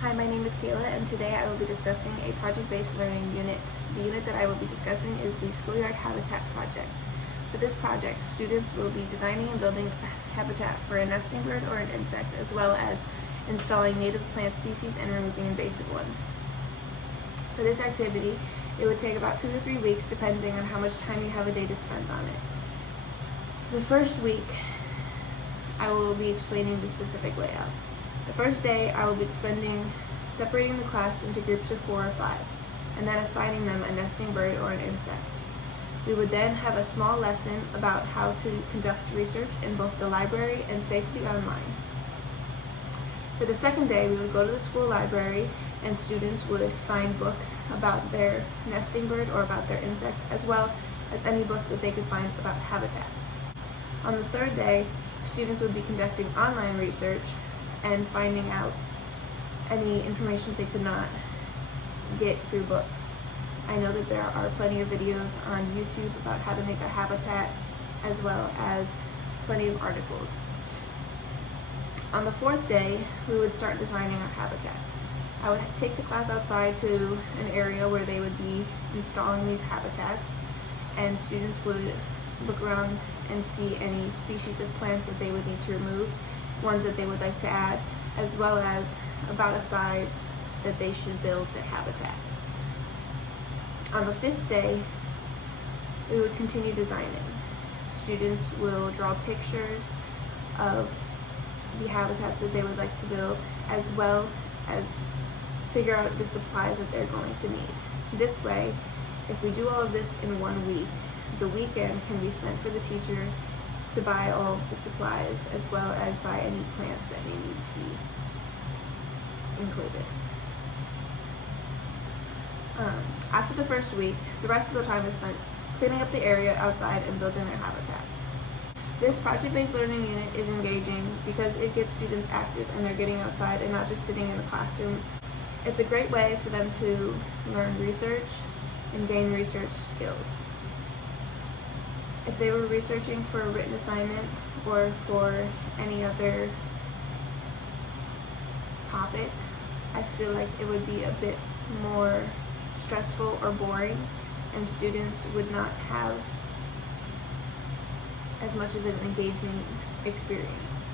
Hi, my name is Kayla, and today I will be discussing a project-based learning unit. The unit that I will be discussing is the Schoolyard Habitat Project. For this project, students will be designing and building a habitat for a nesting bird or an insect, as well as installing native plant species and removing invasive ones. For this activity, it would take about 2 to 3 weeks depending on how much time you have a day to spend on it. For the first week, I will be explaining the specific layout. The first day, I will be separating the class into groups of 4 or 5, and then assigning them a nesting bird or an insect. We would then have a small lesson about how to conduct research in both the library and safely online. For the second day, we would go to the school library and students would find books about their nesting bird or about their insect, as well as any books that they could find about habitats. On the third day, students would be conducting online research and finding out any information they could not get through books. I know that there are plenty of videos on YouTube about how to make a habitat, as well as plenty of articles. On the fourth day, we would start designing our habitats. I would take the class outside to an area where they would be installing these habitats, and students would look around and see any species of plants that they would need to remove, ones that they would like to add, as well as about a size that they should build their habitat. On the fifth day, we would continue designing. Students will draw pictures of the habitats that they would like to build, as well as figure out the supplies that they're going to need. This way, if we do all of this in 1 week, the weekend can be spent for the teacher to buy all of the supplies, as well as buy any plants that may need to be included. After the first week, the rest of the time is spent cleaning up the area outside and building their habitats. This project-based learning unit is engaging because it gets students active and they're getting outside and not just sitting in the classroom. It's a great way for them to learn research and gain research skills. If they were researching for a written assignment or for any other topic, I feel like it would be a bit more stressful or boring, and students would not have as much of an engaging experience.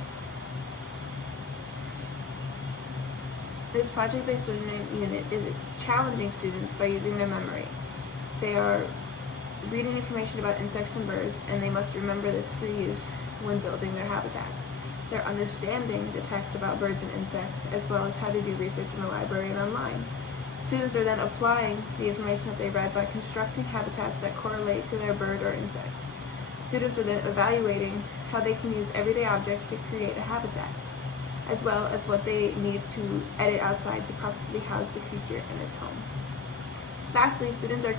This project-based learning unit is challenging students by using their memory. They are reading information about insects and birds, and they must remember this for use when building their habitats. They're understanding the text about birds and insects, as well as how to do research in the library and online. Students are then applying the information that they read by constructing habitats that correlate to their bird or insect. Students are then evaluating how they can use everyday objects to create a habitat, as well as what they need to edit outside to properly house the creature in its home. Lastly, students are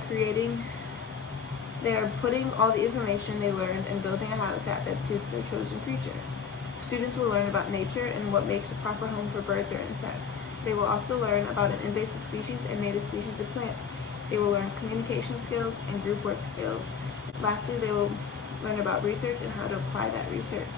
putting all the information they learned and building a habitat that suits their chosen creature. Students will learn about nature and what makes a proper home for birds or insects. They will also learn about an invasive species and native species of plant. They will learn communication skills and group work skills. Lastly, they will learn about research and how to apply that research.